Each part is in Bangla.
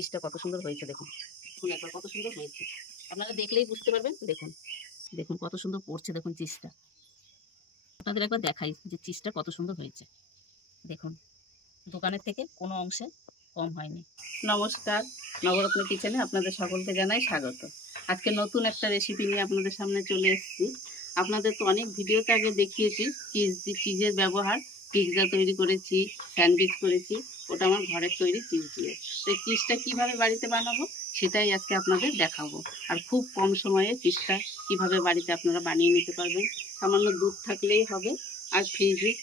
চিজটা কত সুন্দর হয়েছে দেখুন। দেখুন একবার কত সুন্দর হয়েছে, আপনারা দেখলেই বুঝতে পারবেন। দেখুন দেখুন কত সুন্দর পড়ছে দেখুন চিজটা। আপনাদের একবার দেখাই যে চিজটা কত সুন্দর হয়েছে। দেখুন দোকানের থেকে কোনো অংশে কম হয়নি। নমস্কার, নবরত্ন কিচেনে আপনাদের সকলকে জানাই স্বাগত। আজকে নতুন একটা রেসিপি নিয়ে আপনাদের সামনে চলে এসেছি। আপনাদের তো অনেক ভিডিওতে আগে দেখিয়েছি চিজের ব্যবহার, পিৎজা তৈরি করেছি, স্যান্ডউইচ করেছি, ওটা আমার ঘরের তৈরি চিজ দিয়ে। তো এই চিজটা কীভাবে বাড়িতে বানাবো সেটাই আজকে আপনাদের দেখাবো। আর খুব কম সময়ে চিজটা কীভাবে বাড়িতে আপনারা বানিয়ে নিতে পারবেন। সামান্য দুধ থাকলেই হবে, আর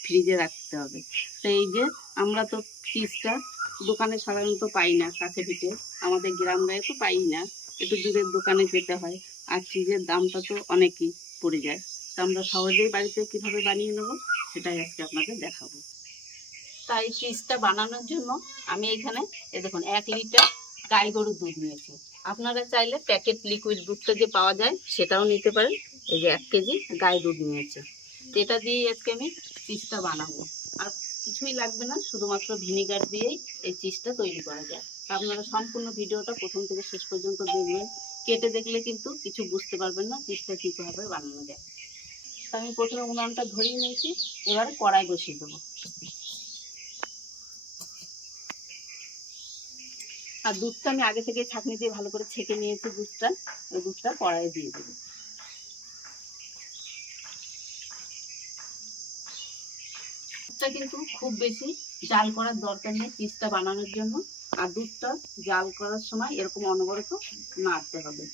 ফ্রিজে রাখতে হবে। তো এই যে আমরা তো চিজটা দোকানে সাধারণত পাই না, কাছে পিঠে আমাদের গ্রাম গায়ে তো পাই না, একটু দূরের দোকানে যেতে হয়। আর চিজের দামটা তো অনেকই পড়ে যায়। তো আমরা সহজেই বাড়িতে কিভাবে বানিয়ে নেবো সেটাই আজকে আপনাদের দেখাবো। তাই চিজটা বানানোর জন্য আমি এখানে দেখুন 1 লিটার গাই গরুর দুধ নিয়েছি। আপনারা চাইলে প্যাকেট লিকুইড দুধটা যে পাওয়া যায় সেটাও নিতে পারেন। এই যে 1 কেজি গাই দুধ নিয়েছি, এটা দিয়েই আজকে আমি চিজটা বানাবো। আর কিছুই লাগবে না, শুধুমাত্র ভিনিগার দিয়েই এই চিজটা তৈরি করা যায়। আপনারা সম্পূর্ণ ভিডিওটা প্রথম থেকে শেষ পর্যন্ত দেখবেন। কেটে দেখলে কিন্তু কিছু বুঝতে পারবেন না চিজটা কীভাবে বানানো যায়। তো আমি প্রথমে উনানটা ধরিয়ে নিয়েছি, এবার কড়াই বসিয়ে দেবো। আর দুধটা আমি আগে থেকে ছাঁকনি দিয়ে ভালো করে ছেঁকে নিয়েছি দুধটা, ওই দুধটা কড়াইয়ে দিয়ে দেবো। দুধটা কিন্তু খুব বেশি জাল করার দরকার নেই চিজটা বানানোর জন্য। আর দুধটা জাল করার সময় এরকম অনবরত নাড়তে হবে।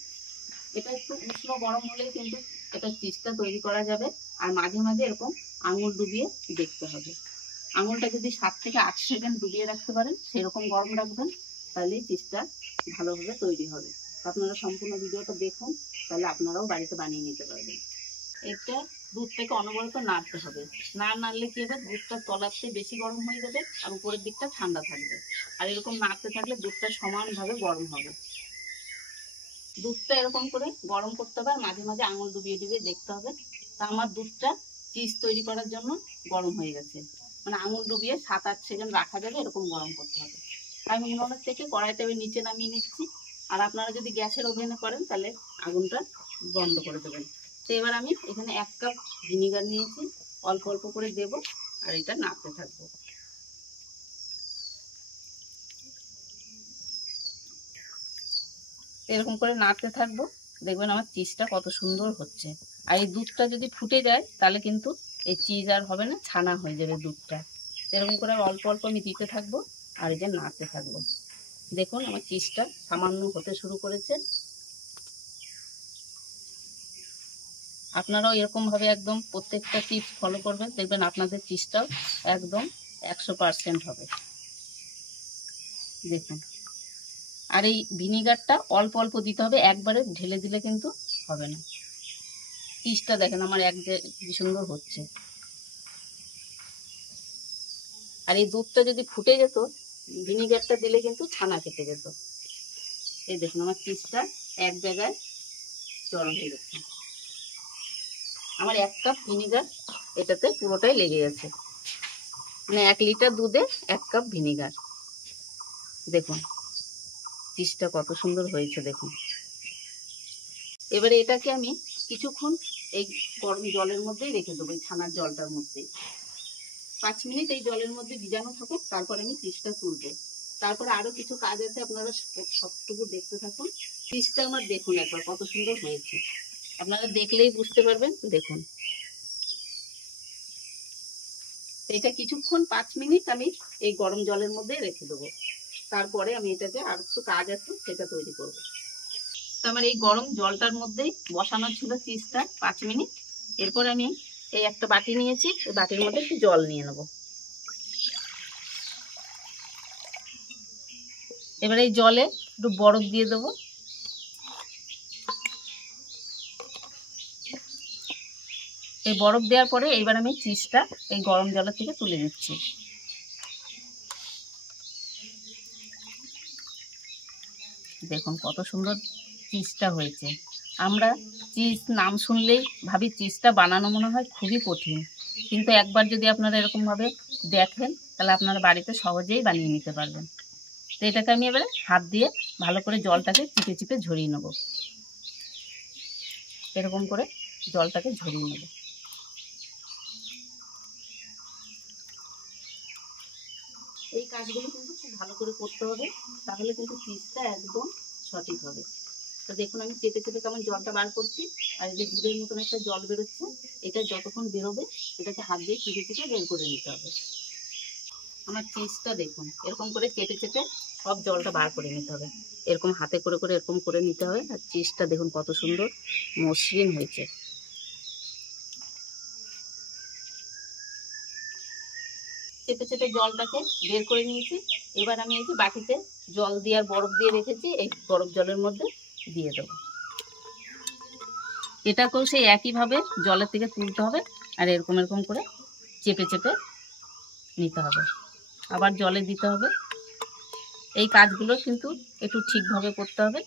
এটা একটু উষ্ণ গরম হলেই কিন্তু এটা চিজটা তৈরি করা যাবে। আর মাঝে মাঝে এরকম আঙুল ডুবিয়ে দেখতে হবে। আঙুলটা যদি 7 থেকে 8 সেকেন্ড ডুবিয়ে রাখতে পারেন, সেরকম গরম রাখবেন, তাহলে চিজটা ভালোভাবে তৈরি হবে। আপনারা সম্পূর্ণ ভিডিওটা দেখুন, তাহলে আপনারাও বাড়িতে বানিয়ে নিতে পারবেন। এটা দুধটাকে অনবরত নাড়তে হবে। না নাড়লে কি হবে, দুধটা তলাতে বেশি গরম হয়ে যাবে আর উপরের দিকটা ঠান্ডা থাকবে। আর এরকম নাড়তে থাকলে দুধটা সমানভাবে গরম হবে। দুধটা এরকম করে গরম করতে হবে, আর মাঝে মাঝে আঙুল ডুবিয়ে ডুবিয়ে দেখতে হবে। তা আমার দুধটা চিজ তৈরি করার জন্য গরম হয়ে গেছে, মানে আঙুল ডুবিয়ে 7-8 সেকেন্ড রাখা যাবে, এরকম গরম করতে হবে। আমি উনুনের থেকে কড়াইটা নিচে নামিয়ে নিচ্ছি। আর আপনারা যদি গ্যাসের ওভেনে করেন তাহলে আগুনটা বন্ধ করে দেবেন। তো এবার আমি এখানে 1 কাপ ভিনিগার নিয়েছি, অল্প অল্প করে দেব, আর এটা নাড়তে থাকবো। এরকম করে নাড়তে থাকবো, দেখবেন আমার চিজটা কত সুন্দর হচ্ছে। আর এই দুধটা যদি ফুটে যায় তাহলে কিন্তু এই চিজ আর হবে না, ছানা হয়ে যাবে দুধটা। এরকম করে অল্প অল্প আমি দিতে থাকবো, আর এই যে নাড়তে থাকবো। দেখুন আমার চিজটা সামান্য হতে শুরু করেছে। আপনারাও এরকম ভাবে একদম প্রত্যেকটা টিপস ফলো করবেন, দেখবেন আপনাদের চিজটাও একদম 100% হবে। দেখুন, আর এই ভিনিগারটা অল্প অল্প দিতে হবে, একবারে ঢেলে দিলে কিন্তু হবে না। চিজটা দেখেন আমার কি সুন্দর হচ্ছে। আর এই দুধটা যদি ফুটে যেত, ভিনিগারটা দিলে কিন্তু ছানা কেটে যেত। এই দেখুন আমার চিজটা এক জায়গায় জড়ো হয়ে গেছে। আমার 1 কাপ ভিনিগার এটাতে পুরোটাই লেগে গেছে, মানে 1 লিটার দুধে 1 কাপ ভিনিগার। দেখুন চিজটা কত সুন্দর হয়েছে দেখুন। এবারে এটাকে আমি কিছুক্ষণ এই গরম জলের মধ্যেই রেখে দেবো, এই ছানার জলটার মধ্যেই 5 মিনিট এই জলের মধ্যে ভিজানো থাকুক। তারপর আমি চিজটা তুলবো। তারপরে আরো কিছু কাজ আছে, আপনারা সবটুকু দেখতে থাকুন। চিজটা আমার দেখুন একবার কত সুন্দর হয়েছে, আপনারা দেখলেই বুঝতে পারবেন। দেখুন এটা কিছুক্ষণ 5 মিনিট আমি এই গরম জলের মধ্যে রেখে দেবো। তারপরে আমি এটাকে আর একটু কাজ আছে সেটা তৈরি করবো। তো আমার এই গরম জলটার মধ্যেই বসানো ছিল চিজটা 5 মিনিট। এরপর আমি এই একটা বাটি নিয়েছি, এই বাটির মধ্যে একটু জল নিয়ে নেব। এবার এই জলে একটু বরফ দিয়ে দেবো। এই বরফ দেওয়ার পরে এবার আমি চিজটা এই গরম জলের থেকে তুলে নিচ্ছি। দেখুন কত সুন্দর চিজটা হয়েছে। আমরা চিজ নাম শুনলেই ভাবি চিজটা বানানো মনে হয় খুবই কঠিন, কিন্তু একবার যদি আপনারা এরকমভাবে দেখেন তাহলে আপনারা বাড়িতে সহজেই বানিয়ে নিতে পারবেন। তো তো এটাকে আমি এবারে হাত দিয়ে ভালো করে জলটাকে চিপে চিপে ঝরিয়ে নেব। এরকম করে জলটাকে ঝরিয়ে নেব। এই কাজগুলো কিন্তু খুব ভালো করে করতে হবে, তাহলে কিন্তু চিজটা একদম সঠিক হবে। তো দেখুন আমি চেপে চেপে কেমন জলটা বার করছি, আর এই যে দুধের মতন একটা জল বেরোচ্ছে, এটা যতক্ষণ বেরোবে এটাকে হাত দিয়ে চিপে চিপে বের করে নিতে হবে। আমার চিজটা দেখুন এরকম করে চেপে চেপে সব জলটা বার করে নিতে হবে, এরকম হাতে করে করে এরকম করে নিতে হবে। আর চিজটা দেখুন কত সুন্দর মসৃণ হয়েছে। চেপে চেপে জলটাকে বের করে নিয়েছি। এবার আমি এই যে বাটিতে জল দিয়ে আর বরফ দিয়ে রেখেছি, এই বরফ জলের মধ্যে দিয়ে দেবো। এটাকেও সেই একইভাবে জলের থেকে তুলতে হবে, আর এরকম এরকম করে চেপে চেপে নিতে হবে, আবার জলে দিতে হবে। এই কাজগুলো কিন্তু একটু ঠিকভাবে করতে হবে।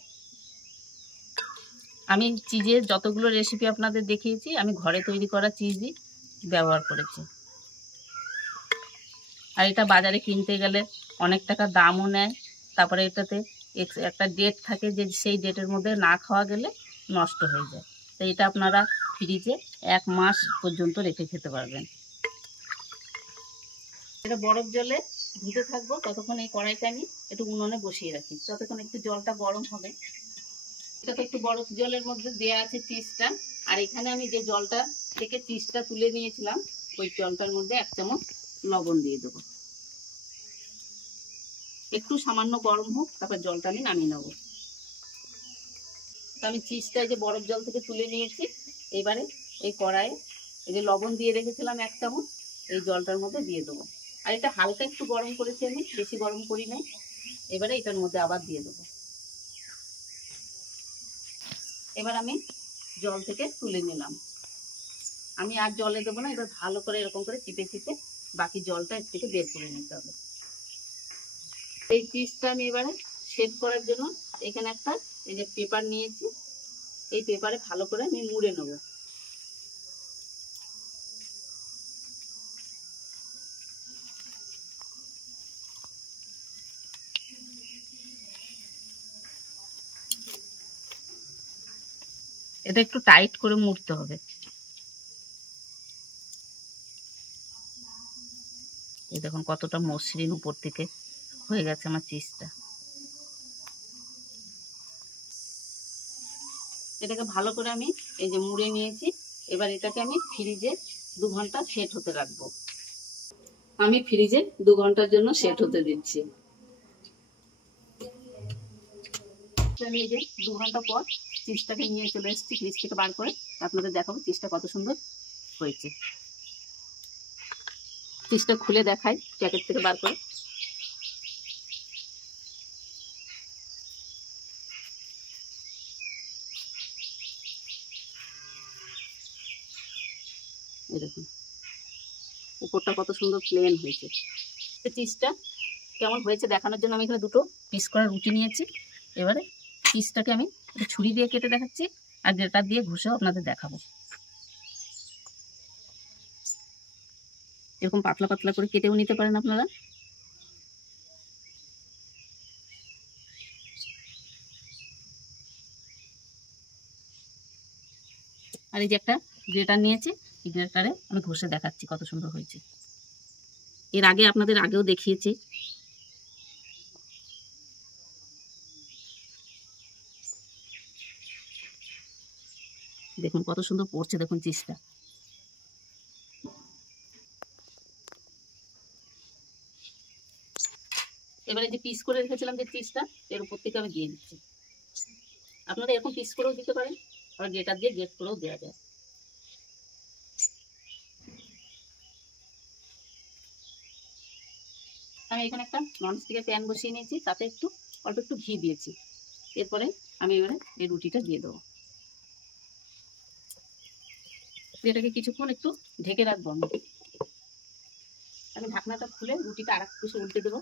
আমি চিজের যতগুলো রেসিপি আপনাদের দেখিয়েছি আমি ঘরে তৈরি করা চিজই ব্যবহার করেছি। আর এটা বাজারে কিনতে গেলে অনেক টাকা দামও নেয়। তারপরে এটাতে একটা ডেট থাকে, যে সেই ডেটের মধ্যে না খাওয়া গেলে নষ্ট হয়ে যায়। তো এটা আপনারা ফ্রিজে 1 মাস পর্যন্ত রেখে খেতে পারবেন। এটা বরফ জলে ধুতে থাকবো, ততক্ষণ এই কড়াইটা আমি একটু উনুনে বসিয়ে রাখি, ততক্ষণ একটু জলটা গরম হবে। এটা তো একটু বরফ জলের মধ্যে দেওয়া আছে চিজটা, আর এখানে আমি যে জলটা থেকে চিজটা তুলে নিয়েছিলাম ওই জলটার মধ্যে 1 চামচ লবণ দিয়ে দেবো। একটু সামান্য গরম হোক, তারপর জলটা আমি নামিয়ে নেবো। আমি চিজটা যে বরফ জল থেকে তুলে নিয়েছি, এবারে এই কড়াইয়ে এই যে লবণ দিয়ে রেখেছিলাম 1 চামচ, এই জলটার মধ্যে দিয়ে দেবো। আর এটা হালকা একটু গরম করেছি আমি, বেশি গরম করি নাই। এবারে এটার মধ্যে আবার দিয়ে দেবো। এবার আমি জল থেকে তুলে নিলাম। আমি আর জলে দেবো না, এবার ভালো করে এরকম করে চিপে চিপে বাকি জলটা এর থেকে বের করে নিতে হবে। এই চিজটা আমি এবারে সেট করার জন্য এখানে একটা এই যে পেপার নিয়েছি, এই পেপারে ভালো করে আমি মুড়ে নেব। এটা একটু টাইট করে মুড়তে হবে। এই দেখুন কতটা মসৃণ উপর থেকে হয়ে গেছে আমার চিজটা। এটাকে ভালো করে আমি এই যে মুড়ে নিয়েছি। এবার এটাকে আমি ফ্রিজে 2 ঘন্টা সেট হতে রাখবো। আমি ফ্রিজে 2 ঘন্টার জন্য সেট হতে দিচ্ছি। আমি এই যে 2 ঘন্টা পর চিজটাকে নিয়ে চলে এসেছি ফ্রিজ থেকে বার করে, আপনাদের দেখাবো চিজটা কত সুন্দর হয়েছে। চিজটা খুলে দেখাই প্যাকেট থেকে বার করে। এই দেখুন উপরটা কত সুন্দর প্লেন হয়েছে। চিজটা কেমন হয়েছে দেখানোর জন্য আমি এখানে 2টো পিস করা রুটি নিয়েছি। এবারে পিসটাকে আমি ছুরি দিয়ে কেটে দেখাচ্ছি, আর গ্রেটার দিয়ে ঘষেও আপনাদের দেখাবো। এরকম পাতলা পাতলা করে কেটেও নিতে পারেন আপনারা। আর এই যে একটা গ্রেটার নিয়েছি, এই গ্রেটারে আমি ঘষে দেখাচ্ছি কত সুন্দর হয়েছে। এর আগে আপনাদের আগেও দেখিয়েছি। দেখুন কত সুন্দর পড়ছে, দেখুন চিজটা। এবারে যে পিস করে রেখেছিলাম যে চিজটা, এর উপর থেকে আমি দিয়ে দিচ্ছি। আপনারা এরকম পিস করেও দিতে পারেন, আর গ্রেটার দিয়ে গ্রেট করেও দেওয়া যায়। আমি এখানে একটা ননস্টিকের প্যান বসিয়ে নিয়েছি, তাতে অল্প একটু ঘি দিয়েছি। এরপরে আমি এবারে এই রুটিটা দিয়ে দেবো। এটাকে কিছুক্ষণ একটু ঢেকে রাখবো। আমি ঢাকনাটা খুলে রুটিটা আর একটু উল্টে দেবো।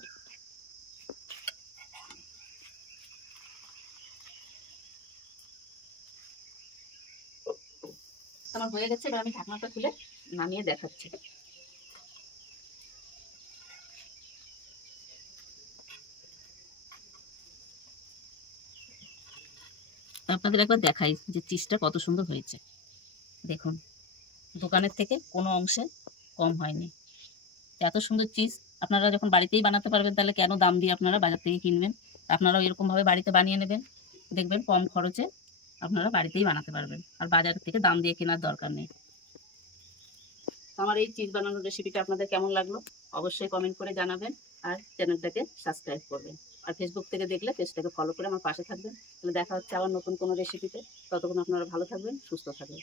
আমার হয়ে গেছে, এবার আমি ঢাকনাটা খুলে নামিয়ে দেখাচ্ছি। আপনাদের একবার দেখাই যে চিজটা কত সুন্দর হয়েছে। দেখুন, দোকানের থেকে কোনো অংশে কম হয়নি। এত সুন্দর চিজ আপনারা যখন বাড়িতেই বানাতে পারবেন, তাহলে কেন দাম দিয়ে আপনারা বাজার থেকে কিনবেন? আপনারাও এরকমভাবে বাড়িতে বানিয়ে নেবেন, দেখবেন কম খরচে আপনারা বাড়িতেই বানাতে পারবেন, আর বাজার থেকে দাম দিয়ে কেনার দরকার নেই। আমার এই চিজ বানানোর রেসিপিটা আপনাদের কেমন লাগলো অবশ্যই কমেন্ট করে জানাবেন, আর চ্যানেলটাকে সাবস্ক্রাইব করবেন। আর ফেসবুক থেকে দেখলে পেজটাকে ফলো করে আমার পাশে থাকবেন। তাহলে দেখা হচ্ছে আবার নতুন কোনো রেসিপিতে। ততক্ষণ আপনারা ভালো থাকবেন, সুস্থ থাকবেন।